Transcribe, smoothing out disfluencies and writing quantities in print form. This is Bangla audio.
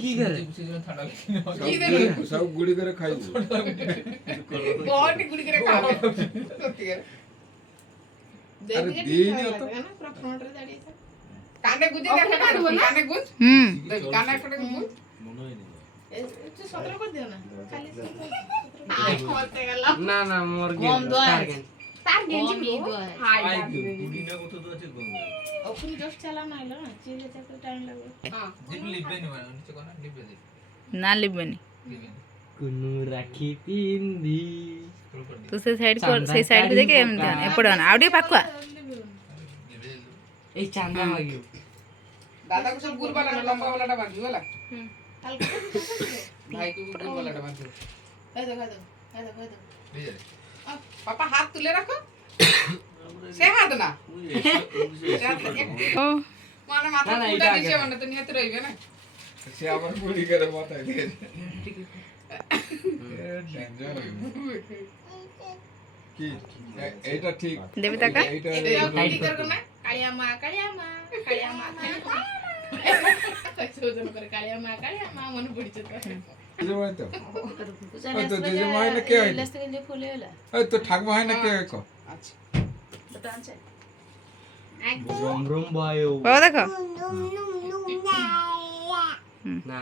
কি করে সব গুড়ি করে খাইব बहुत गुड़ी करे खा सत्य करे अरे दीनी तो पूरा फ्रंट रे दाड़ी था काने गुजे देखा काने गुज काने कटे गुज ए सतर कर दियो ना खाली बोलते गला না না মোর বন্ধ আছে तार गेंजी बंद है। हाय गुड़ी ना को तो আছে গঙ্গা अपन जस्ट चला ना आइलो ना चीज चक्कर टाइम लगो हां জিপ লিবে নি মানে নিচে কোনা লিবে দে না লিখবেনি লিবে কোনো রাখি পিন্দি স্ক্রল कर তো সেই সাইড কর সেই সাইড কে দেখে এমন ধ্যান এপড় না আউডি পাকুয়া লিবে এই চান্দা মাগিও दादा को सब गुल वाला लंबा वाला बांधी वाला हल्का भाई को गुल वाला बांधी ए देखो ए देखो লিবে पापा हाथ तुले रखो से हाथ ना ও माने माथा ना, ना, उल्टा इटा नीचे आगे। बने तो नियत रहिबे ना সে আবার গুড়ি করে মাথায় দিয়ে ডেঞ্জার কি এইটা ঠিক দেবী টাকা এইটা এটা কি করব না কালিয়া মা কালিয়া सोजन कर कालिया मां मन पड़िछ तो যে ভাই তো ওই তো যে মাই না কে হয় लस्त के फुले होला ওই তো ঠাকমা হয় না কে হয় কো अच्छा बटन से রম রম বায়ো বাবা দেখো না